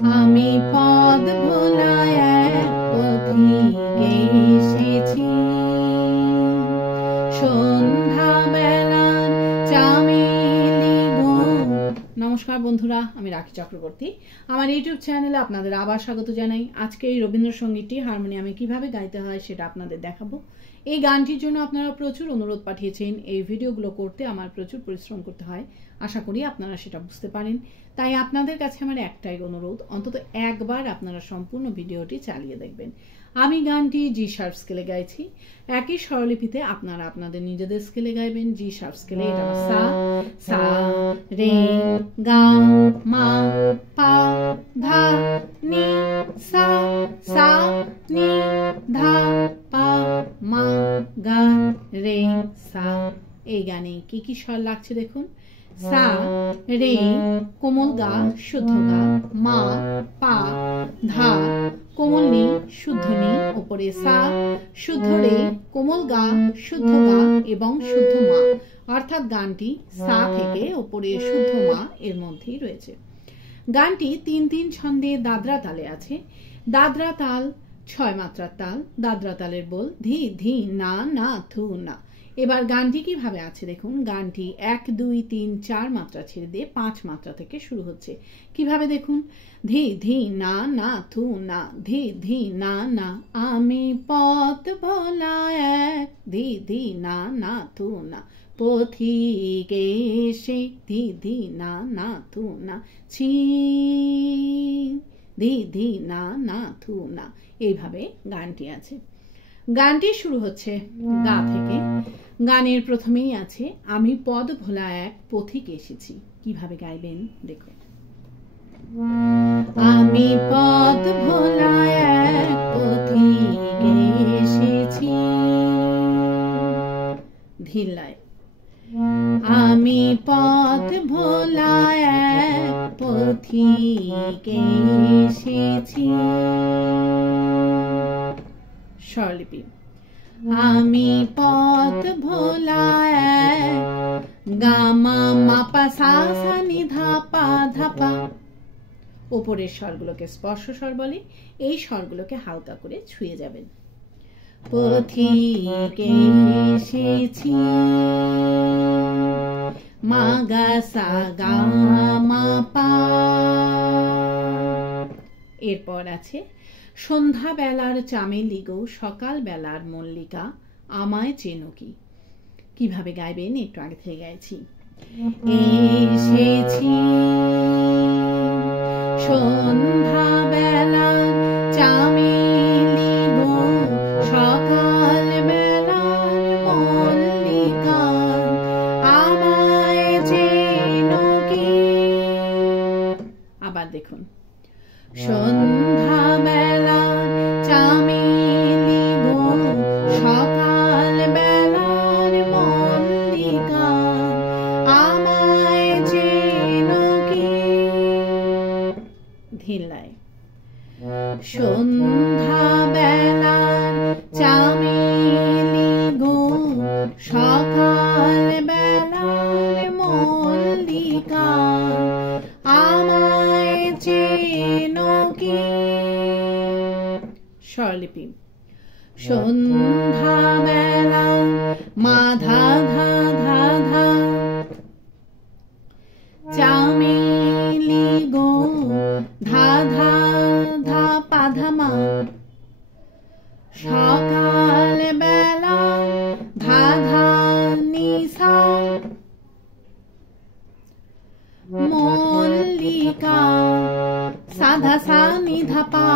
আমি পদ ভোলা এক পথিকে এসেছি, সন্ধ্যা বেলার চামেলি গো। নমস্কার বন্ধুরা, আমি রাখি চক্রবর্তী। আমার ইউটিউব চ্যানেলে আপনাদের আবার স্বাগত জানাই। আজকে এই রবীন্দ্রসঙ্গীতটি হারমোনিয়ামে কিভাবে গাইতে হয় সেটা আপনাদের দেখাবো। এই গানটির জন্য আপনারা প্রচুর অনুরোধ পাঠিয়েছেন। এই ভিডিওগুলো করতে আমার প্রচুর পরিশ্রম করতে হয়, আশা করি আপনারা সেটা বুঝতে পারেন। তাই আপনাদের কাছে আমার একটাই অনুরোধ, অন্তত একবার আপনারা সম্পূর্ণ ভিডিওটি চালিয়ে দেখবেন। আমি গানটি জি শার্প স্কেলে গাইছি। একই স্বরলিপিতে আপনারা আপনাদের নিজেদের স্কেলে গাইবেন। জি শার্প স্কেলে এটা সা সা রে গা মা পা ধা নি সা সা নি ধা পা মা গা রে সা। এই গানে কি কি স্বর লাগছে দেখুন। সা রে কোমল গা শুদ্ধ গা, মা পা ধা কোমল নি শুদ্ধ নি, ওপরে সা শুদ্ধ রে কোমল গা শুদ্ধ গা এবং শুদ্ধ মা, অর্থাৎ গানটি সা থেকে ওপরে শুদ্ধ মা এর মধ্যেই রয়েছে। গানটি ৩-৩ ছন্দে দাদরা তালে আছে। দাদরা তাল ৬ মাত্রার তাল। দাদরা তালের বল ধি ধি না না থু না। এবার গানটি কিভাবে আছে দেখুন। গানটি ১ ২ ৩ ৪ মাত্রা ছেড়ে দিয়ে ৫ মাত্রা থেকে শুরু হচ্ছে। কিভাবে দেখুন। ধি ধি না না থু না, ধি ধি না না আমি পথ ভোলা এক, ধি ধি না না থু না পথিকে এসে, ধি ধি না না থু না ছি, ধি ধি না না থু না। এইভাবে গানটি আছে। গানটি শুরু হচ্ছে গা থেকে। গানের প্রথমেই আছে আমি পদ ভোলা এক পথিক এসেছি। কিভাবে গাইবেন দেখুন। আমি পদ ভোলা এক পথিক এসেছি, ধিল্লায়। আমি পথ ভোলা এক পথিক এসেছি, স্বরলিপি। আমি পথ ভোলা এক গা মা মা পা সা সা নি ধা পা ধা পা। উপরের স্বরগুলোকে স্পর্শ স্বর বলে। এই স্বরগুলোকে হালকা করে ছুঁয়ে যাবেন। পথিক এসেছি, মা গা সা গা মা পা। এরপর আছে সন্ধ্যা বেলার চামেলি গো, সকাল বেলার মল্লিকা আমায় চেনো কি। কিভাবে গাইবেন একটু আগে থেকে গাইছি। এসেছি সন্ধ্যা বেলার চামেলি গো, সকাল বেলার মল্লিকা আমায় চেনো কি। আবার দেখুন। সন্ধ্যা বেলার চামেলি গো, সকাল বেলার মল্লিকা আমায় চেনো কি, ধিল্লায়। সন্ধ্যা বেলার চামেলি গো, সকাল বেলার মল্লিকা আমায় চেনো কি, স্বরলিপি। সন্ধ্যা বেলা মা ধা ধা ধা ধা, চামেলি গো ধা ধা ধা পা ধা মা, সকাল বেলা ধা ধা নি সা, মল্লিকা সাধা সা নি ধা পা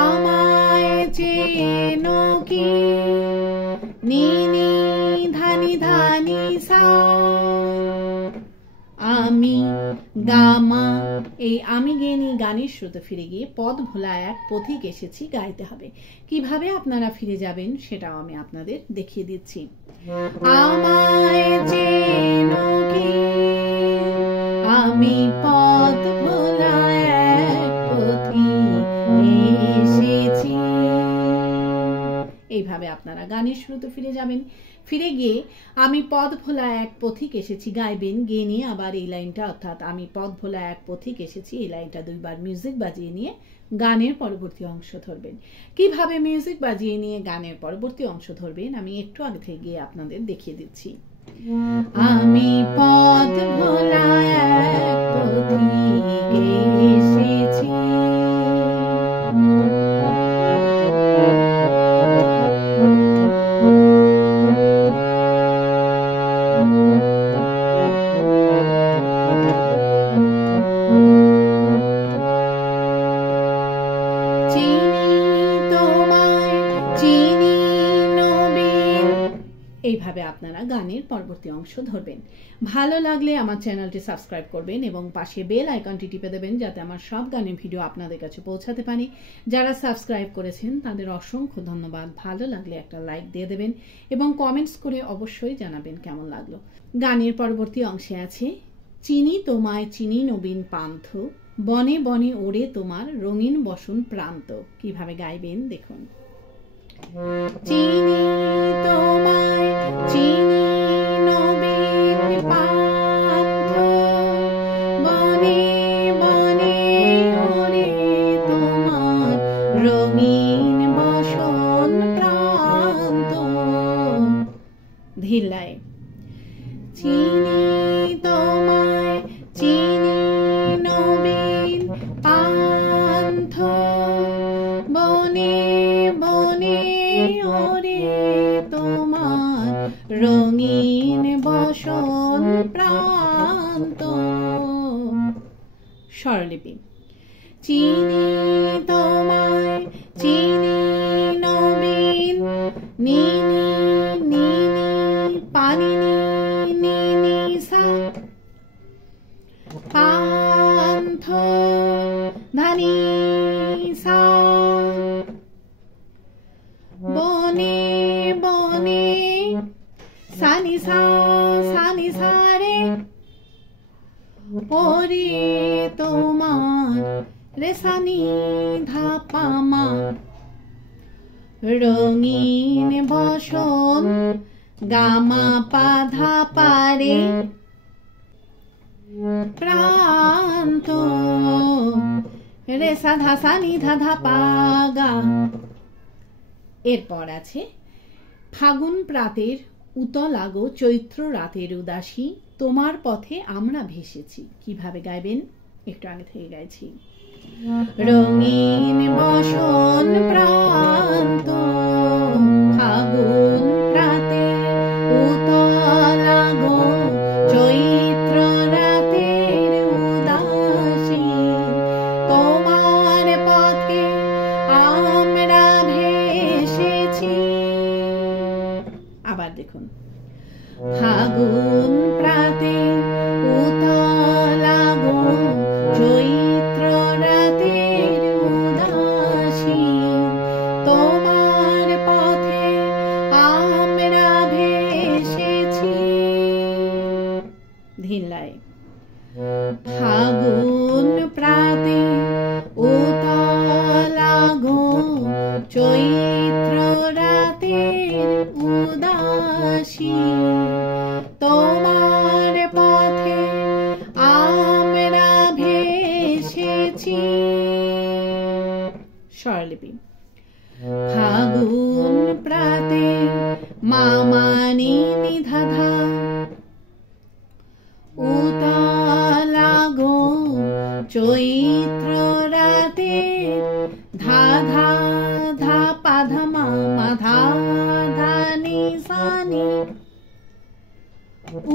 আমায় চেনো কি, নি নি ধানি ধানি সা। আমি গামা, এই আমি গেয়ে নিয়ে গানের শ্রুতে ফিরে গিয়ে পদ ভোলা এক পথিক এসেছি গাইতে হবে। কিভাবে আপনারা ফিরে যাবেন সেটাও আমি আপনাদের দেখিয়ে দিচ্ছি। আমায় চেনো কি, আমি পদ ভোলা এক পথিক এসেছি। এইভাবে আপনারা গানের শুরুতে ফিরে যাবেন। ফিরে গিয়ে আমি পথ ভোলা এক পথিক এসেছি গাইবেন, গিয়ে নিয়ে আবার এই লাইনটা, অর্থাৎ আমি পথ ভোলা এক পথিক এসেছি, এই লাইনটা 2 বার মিউজিক বাজিয়ে নিয়ে গানের পরবর্তী অংশ ধরবেন। কিভাবে মিউজিক বাজিয়ে নিয়ে গানের পরবর্তী অংশ ধরবেন আমি একটু আগে থেকে গিয়ে আপনাদের দেখিয়ে দিচ্ছি। আমি পথ ভোলা এক পথিক এসেছি, এইভাবে আপনারা গানের পরবর্তী অংশ ধরবেন। ভালো লাগলে আমার চ্যানেলটি সাবস্ক্রাইব করবেন এবং পাশে বেল আইকনটি টিপে দেবেন যাতে আমার সব গানের ভিডিও আপনাদের কাছে পৌঁছাতে পারে। যারা সাবস্ক্রাইব করেছেন তাদের অসংখ্য ধন্যবাদ। ভালো লাগলে একটা লাইক দিয়ে দেবেন এবং কমেন্টস করে অবশ্যই জানাবেন কেমন লাগলো। গানের পরবর্তী অংশে আছে চিনি তোমায় চিনি নবীন পান্থ, বনে বনে ওড়ে তোমার রঙিন বসন প্রান্ত। কিভাবে গাইবেন দেখুন। চিনি তোমায় চিনি নবীন পান্থ, বনে বনে ওড়ে তোমার রঙিন বসন প্রান্ত। ধীরলায় চিনি তোমায় চিনি নবীন পান্থ, বনে বনে ওরে তোমার রঙিন বসন প্রান্ত। স্বরলিপি চিনি তোমায় চিনি নবীন, নিনি নিনি পানি নিনি সা, পান্থ ধানি সা, বনে বনে সানি সা সানি সারে ওরে তোমার রে সানি ধাপা মা, রঙিন বসন গামা পা ধাপা রে প্রান্ত, রে সা ধা সানি ধা ধাপা গা। এরপর আছে ফাগুন প্রাতের উতল আগো চৈত্র রাতের উদাসী, তোমার পথে আমরা ভেসেছি। কিভাবে গাইবেন একটু আগে থেকে গাইছি। রঙিন বসন প্রান্ত, ফাগুন প্রাতের উতল আগো চৈত্র রাতের উদাসী, তোমার পথে আমরা ভেসেছি। আবার দেখুন। ফাগুন প্রাতের উতল আগো চৈত্র রাতের উদাসী, তোমার পথে আমরা ভেসেছি। ধীরলায় ফাগুন প্রাতের উতল আগো চৈত্র রাতের উদাসী, তোমার পথে আমরা ভেসেছি। স্বরলিপি ফাগুন প্রাতের মামানি নিধাধা, উতল আগো চৈত্র রাতের ধা ধা ধা পা ধা মা মা ধা ধা নি সা নি,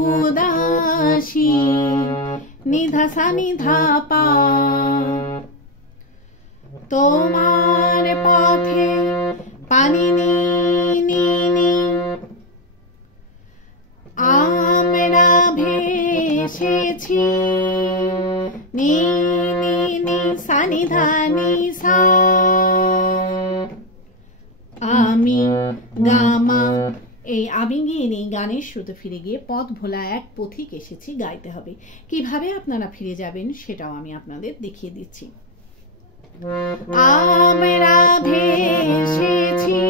উদাসী নিধা সা নিধা পা, তোমার পথে পানি নি নি নি, আমরা ভেসেছি। নি নি নি সা নি ধা নি সা, আমি গামা। এই আমি গিয়ে নেই গানের শুরুতে ফিরে গিয়ে পথ ভোলা এক পথিক এসেছি গাইতে হবে। কিভাবে আপনারা ফিরে যাবেন সেটাও আমি আপনাদের দেখিয়ে দিচ্ছি। আমরা ভেসেছি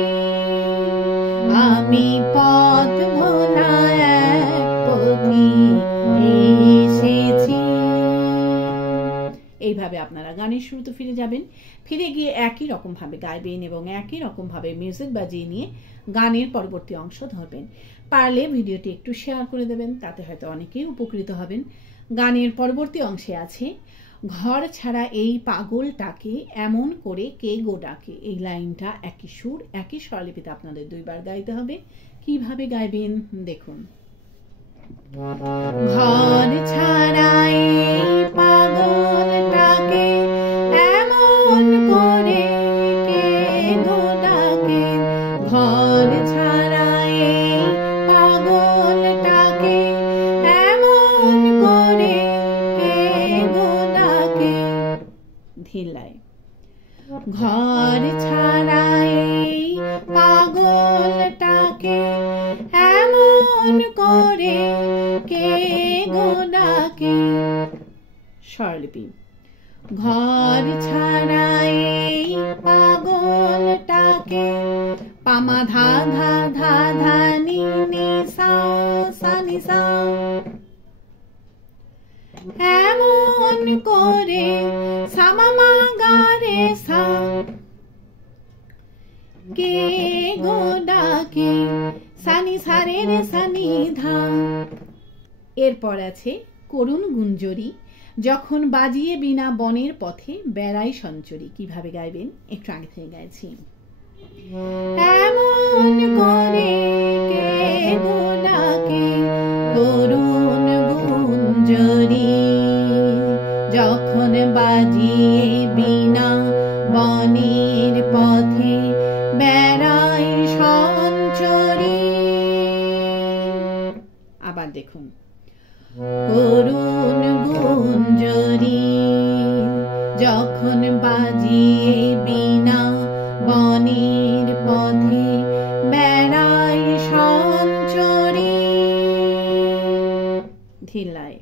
আমি পথ ভোলা এক পথিক এসেছি। এইভাবে আপনারা গানের শুরুতে ফিরে যাবেন, ফিরে গিয়ে একই রকম ভাবে গাইবেন এবং একই রকম ভাবে মিউজিক বাজিয়ে নিয়ে গানের পরবর্তী অংশ ধরবেন। পারলে ভিডিওটি একটু শেয়ার করে দেবেন, তাতে হয়তো অনেকেই উপকৃত হবেন। গানের পরবর্তী অংশে আছে, ঘর ছাড়া এই পাগলটাকে এমন করে কে গো ডাকে। এই লাইনটা একই সুর একই স্বরলিপিতে আপনাদের দুইবার গাইতে হবে। কিভাবে গাইবেন দেখুন। ঘর ছাড়া এই পাগলটাকে এমন করে কে গো ডাকে। ঘর ছাড়া এই পাগলটাকে এমন করে কে গো ডাকে। ধিলাই। ঘর ছাড়া এই পাগলটাকে এমন করে কে গো ডাকে। স্বরলিপি। ঘর ছাড়া এই পাগলটাকে পামা ধা ধা ধা ধা নি নি সা সা নি সা এমন করে সামামা গা রে সা কে গো ডাকে। সানি সারে রে সানি ধা। এরপর আছে করুণ গুঞ্জরি, যখন বাজিয়ে বিনা বনের পথে বেড়াই সঞ্চরি। কিভাবে গাইবেন একটু আগে থেকে গাইছি। এমন করে কে গো ডাকে করুণ গুঞ্জরি, যখন বাজিয়ে বিনা বনের পথে বেড়াই সঞ্চরি। আবার দেখুন। করুণ গুঞ্জরি, যখন বাজিয়ে বিনা বনের পথে বেড়াই সঞ্চরি। ধিলাই।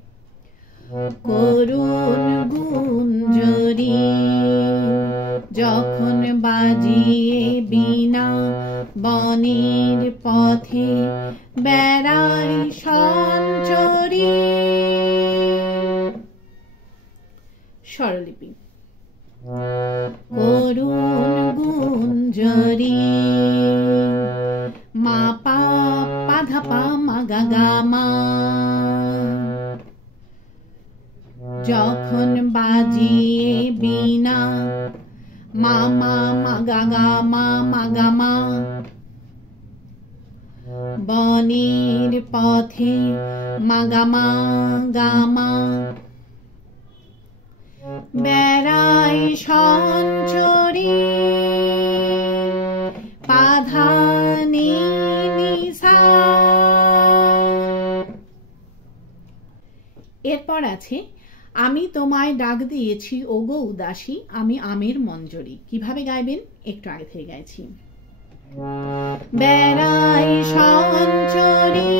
করুণ গুঞ্জরি, যখন বাজিয়ে বিনা বনের পথে বেড়াই সঞ্চরি। স্বরলিপি। করুণ গুঞ্জরি, মা পা পা ধা পা মা গা গা মা, যখন বাজিয়ে বিনা মা মা মা গা গা মা মা গা মা, বনের পথে মা গা মা গা মা, বেড়াই সঞ্চরি। পাধা নি নি সা। এরপর আছে, আমি তোমায় ডাক দিয়েছি ওগো উদাসী, আমি আমের মঞ্জরি। কিভাবে গাইবেন একটু আগে থেকে গাইছি। বেড়াই সঞ্চরি,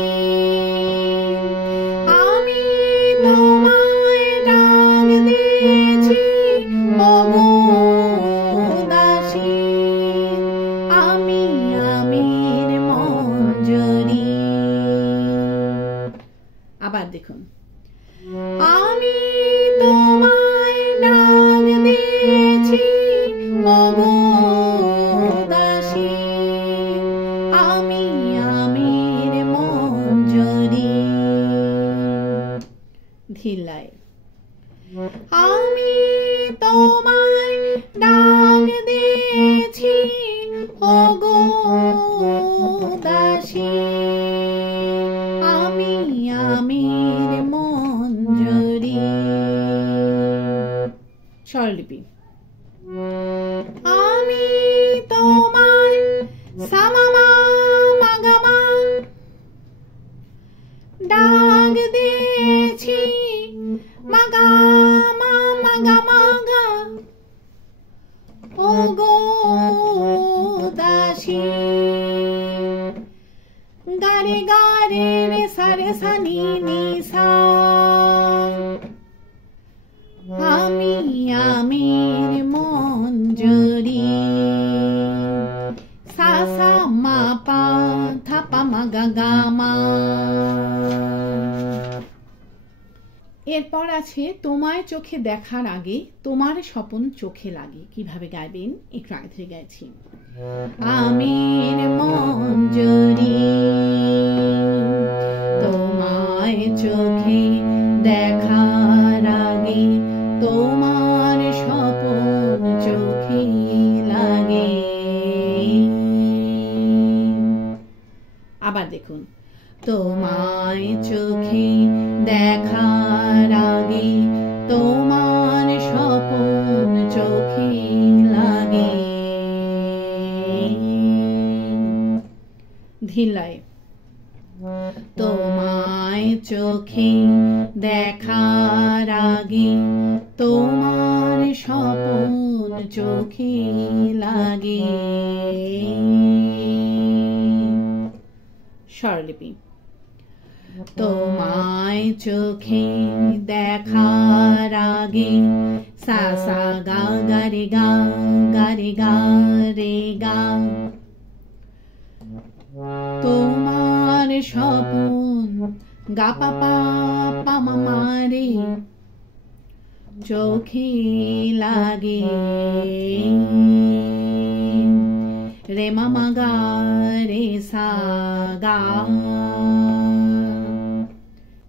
আমি তোমায় ডাক দিয়েছি ওগো উদাসী, আমি আমের মঞ্জরি। আবার দেখুন। আমি তোমায় ডাক দিয়েছি ওগো উদাসী, আমি আমের মঞ্জরি। ধিলাই। আমি তোমায় ডাক দিয়েছি ওগো উদাসী, আমি আমের মঞ্জরি। স্বরলিপি। আমি তোমায় সামামা মাগামা ডাক দিয়েছি মাগামা মাগামা গা, ওগো উদাসী, গারে গারে রে সারে সানি নি সা, আমি আমের মঞ্জরি। সা সা মা পা এরপর আছে তোমায় চোখে দেখার আগে তোমার স্বপন চোখে লাগে। কিভাবে গাইবেন একটু আগে থেকে গাইছি। আমির মঞ্জরি তোমায় চোখে দেখার আগে তোমার স্বপন চোখে লাগে। আবার দেখুন, তোমায় চোখে দেখার আগে তোমার স্বপন চোখে লাগে। ধিলায় তোমায় চোখে দেখার আগে তোমার স্বপন চোখে লাগে। স্বরলিপি তোমায় চোখে দেখার আগে সা সা গা গা রে গা গা রে গা রে গা। তোমার স্বপন গা পা পা পা মা মা রে চোখে লাগে। রে মা মা গা রে সা গা।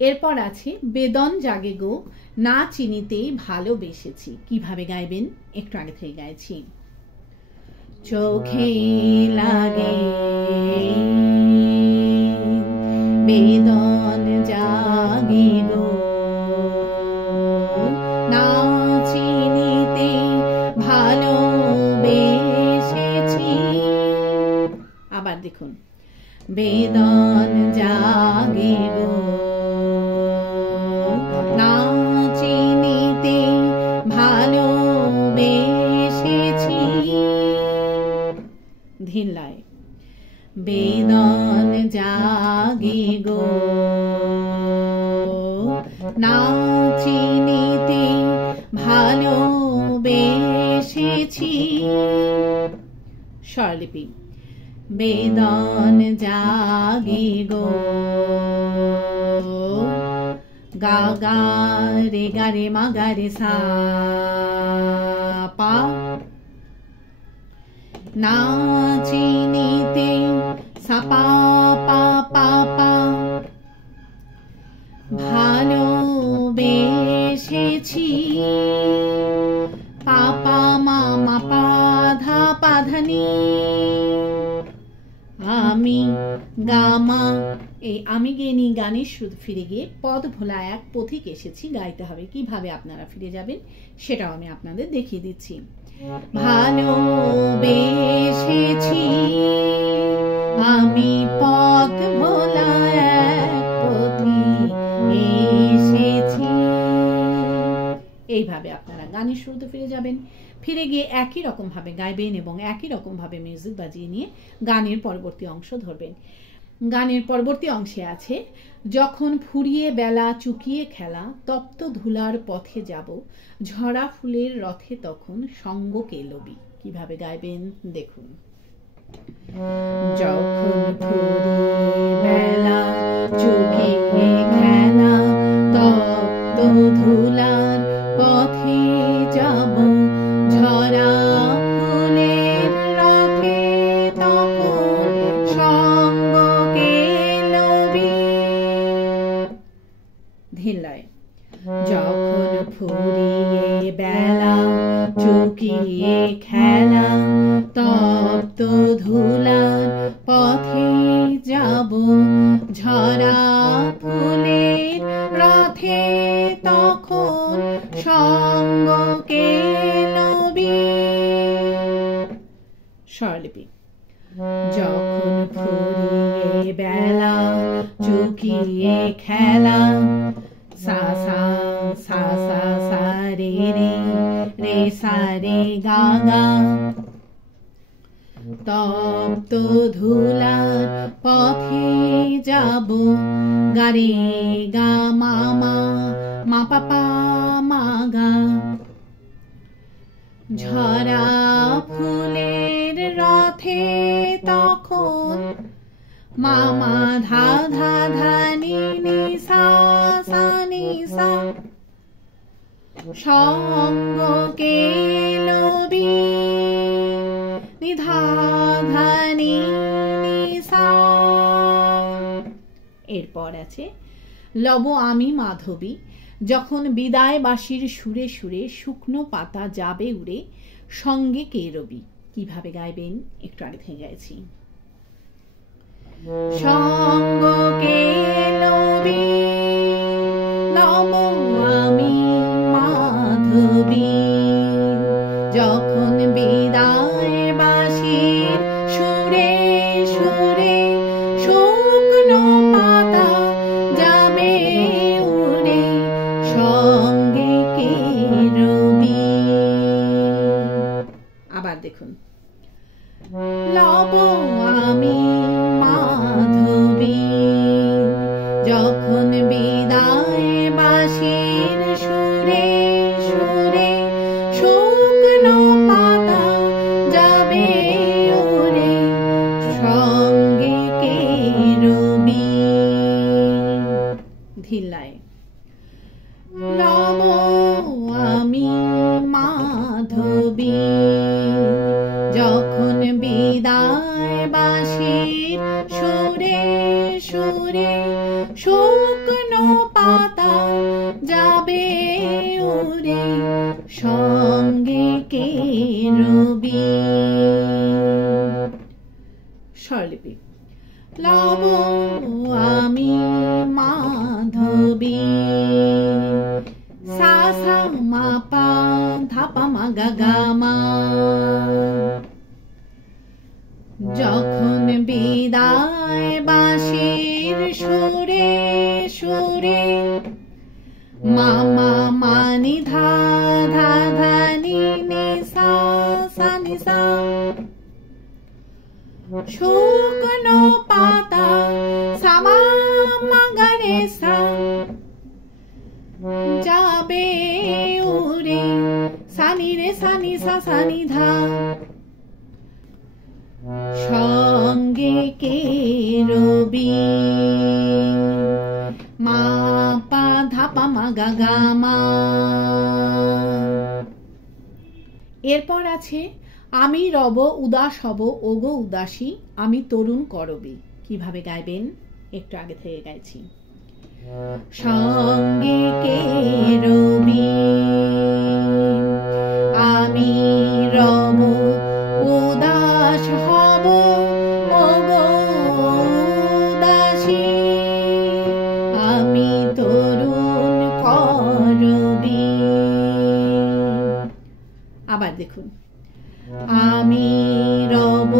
এরপর আছে বেদন জাগে গো না চিনিতেই ভালোবেসেছি। কিভাবে গাইবেন একটু আগে থেকে গাইছি। চোখে লাগে বেদন জাগে গো না চিনিতে ভালোবেসেছি। আবার দেখুন, বেদন জাগে গো না চিনিতে ভালোবেসেছি। ধিল্লায় বেদন জাগে গো না চিনিতে ভালোবেসেছি। স্বরলিপি বেদন জাগে গো গা গা রে গা রে মা গা রে সা পা। না চিনিতে সা পা পা পা পা ভালোবেসেছি। পা পা মা মা পা ধা পা ধা নি। আমি গামা এই আমি গেনি গানের সুর ফিরে গিয়ে পদ ভোলা এক পথিক এসেছি গাইতে হবে। কিভাবে আপনারা ফিরে যাবেন সেটাও আমি আপনাদের দেখিয়ে দিচ্ছি। ভালোবেসেছি আমি পথ ভোলা এক পথিক এসেছি। এইভাবে আপনারা গানের শুরুতে ফিরে যাবেন। ফিরে গিয়ে একই রকম ভাবে গাইবেন এবং একই রকম ভাবে মিউজিক বাজিয়ে নিয়ে গানের পরবর্তী অংশ ধরবেন। গানের পরবর্তী অংশে আছে যখন ফুরিয়ে বেলা চুকিয়ে খেলা তপ্ত ধুলার পথে যাব ঝরা ফুলের রথে তখন সঙ্গ কে লবি। কিভাবে গাইবেন দেখুন। যখন ফুরিয়ে বেলা চুকিয়ে খেলা তপ্ত ধুলার পথে যাব ঝরা ফুলের রথে তখন সঙ্গ কে লবি। ধিল্লায় যখন ফুরিয়ে বেলা চুকিয়ে খেলা তপ্ত ধুলার পথে যাব ঝরা ফুলের রথে তখন সঙ্গ কে লবি। স্বরলিপি যখন ফুরিয়ে বেলা চুকিয়ে খেলা সা সা সা সা সা রে রে রে সা রে গা গা। তপ্ত ধুলার পথে যাব গা রে গা মা মা মা পা পা মা গা। ঝরা ফুলের রথে তখন মা মা ধা ধা ধা নি নি সা সা নি সা। সঙ্গ কে লবি নিধা ধানি নিসা। এরপর আছে লব আমি মাধবী, যখন বিদায় বাঁশির সুরে সুরে শুকনো পাতা যাবে উড়ে, সঙ্গে কে রবি। কিভাবে গাইবেন একটু আগে থেকে গাইছি। সঙ্গ কে লবি লব আমি মাধবী, যখন বিদায় বাঁশির সুরে সুরে শুকনো পাতা যাবে উড়ে, সঙ্গে কে রবি। আবার দেখুন, লব আমি মাধবী, যখন বিদায় বাঁশির সুরে সুরে শুকনো পাতা যাবে উড়ে, সঙ্গে কে রবি। ধিল্লায় লব আমি মাধবী, যখন বিদায় বাঁশির সুরে সুরে শুকনো পাতা যাবে উড়ে, সঙ্গে কে রবি। স্বরলিপি লব আমি মাধবী, সা সা মা পা ধা পা মা গা গা মা, যখন বিদায় বাঁশির সুরে সুরে মা মা মা নি ধা ধা ধা নি নি সা সা নি সা, শুকনো পাতা সা মা মা গা রে সা যাবে উড়ে, সা নি রে সা নি সা সা নি ধা, সঙ্গে কে রবি। মা পা ধা পা মা গা গা মা। এরপর আছে আমি রব উদাস হব ওগো উদাসী, আমি তরুণ করবি। কিভাবে গাইবেন একটু আগে থেকে গাইছি। সঙ্গে কে রবি আমি রব উদাস হব ওগো উদাসী, আমি তরুণ করবি। আবার দেখুন, আমি রব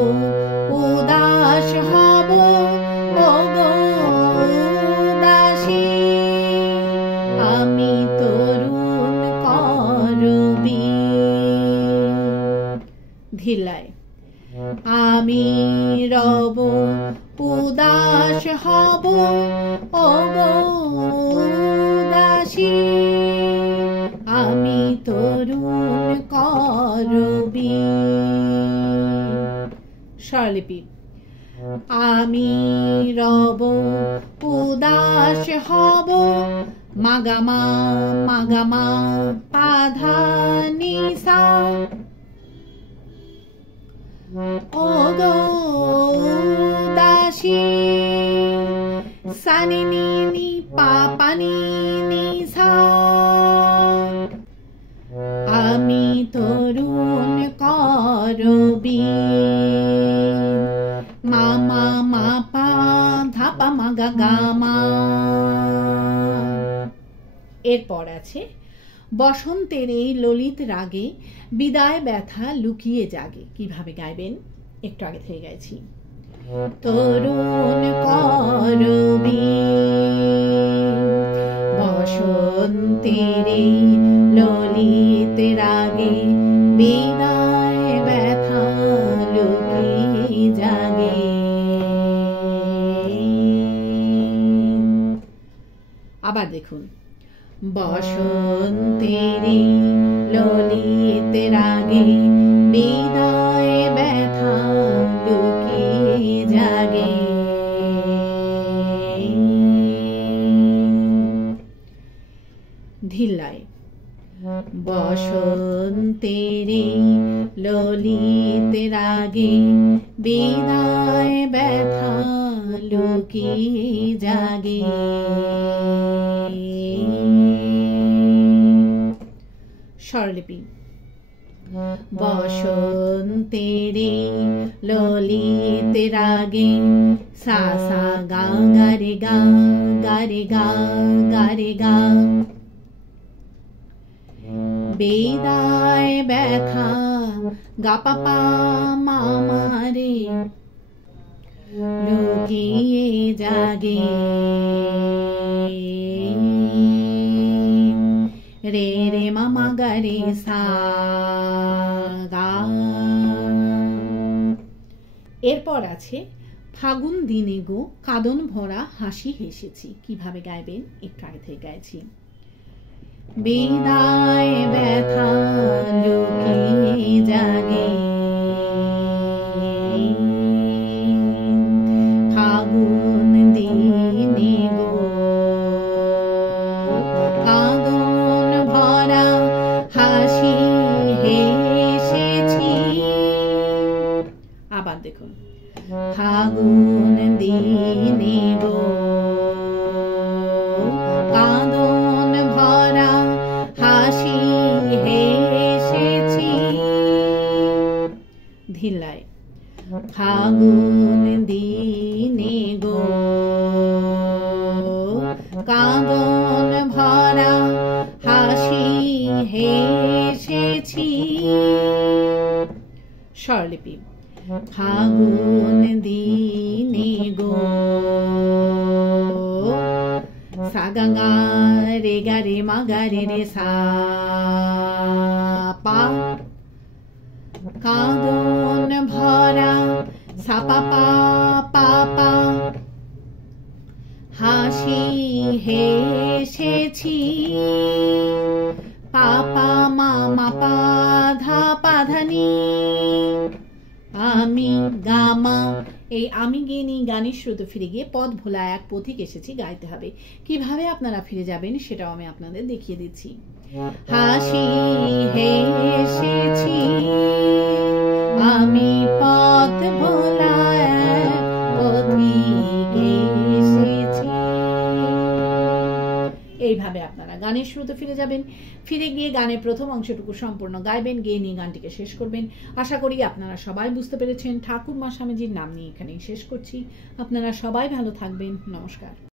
উদাস হব ওগো উদাসী, আমি তরুণ করবি। ধিল্লায় আমি রব উদাস হব ওগো উদাসী, আমি তরুণ করবি। স্বরলিপি আমি রব উদাস হব মাগামা মাগামা পাধা নিসা, ওগো উদাসী সানি নি নি পাপা নি নি সা, আমি তরুণ করবি। মামা মা পা ধা পা মা গা গা মা। এরপর আছে বসন্তের এই ললিত রাগে বিদায় ব্যথা লুকিয়ে জাগে। কিভাবে গাইবেন একটু আগে থেকে গাইছি। তরুণ করবি বসন্তের এই ললিত রাগে বিদায় ব্যথা লুকিয়ে জাগে। আবার দেখুন, বসন্তের ললিত রাগে বিদায় ব্যথা লুকিয়ে জাগে। ধিল্লায় বসন্তের ললিত রাগে বিদায় ব্যথা লুকিয়ে জাগে। স্বরলিপি। বসন্তের ললিত রাগে সা সা গা গা রে গা গা রে গা গা রে গা। বিদায় ব্যথা গা পা পা মা মা রে লুকিয়ে জাগে। রে রে মামা গা রে সা গা। এরপর আছে ফাগুন দিনে গো কাঁদন ভরা হাসি হেসেছি। কিভাবে গাইবেন একটু আগে থেকে গাইছি। বিদায় ব্যথা লুকিয়ে জাগে ফাগুন দিনে গো কাঁদন ভরা হাসি হেসেছি। আবার দেখুন। ফাগুন দিনে গো কাঁদন ভরা হাসি হেসেছি। ধিল্লায়। ফাগুন দিনে গো কাঁদন ভরা হাসি হেসেছি। স্বরলিপি। ফাগুন দিনে গো সা গা গা রে গা রে মা গা রে রে সা পা। কাঁদন ভরা সা পা পা পা পা হাসি হেসেছি। পা পা মা মা পা ধা পা ধা নি। আমি গামা। এই আমি গিয়ে নি গানের শ্রুতে ফিরে গিয়ে পথ ভোলা এক পথিক এসেছি গাইতে হবে। কিভাবে আপনারা ফিরে যাবেন সেটাও আমি আপনাদের দেখিয়ে দিচ্ছি। হাসি হেসেছি আমি পথ ভোলা এক পথিক এসেছি। এইভাবে আপনারা গানের শুরুতে ফিরে যাবেন। ফিরে গিয়ে গানের প্রথম অংশটুকু সম্পূর্ণ গাইবেন, গেয়ে নিয়ে গানটিকে শেষ করবেন। আশা করি আপনারা সবাই বুঝতে পেরেছেন। ঠাকুর মা স্বামীজির নাম নিয়ে এখানেই শেষ করছি। আপনারা সবাই ভালো থাকবেন। নমস্কার।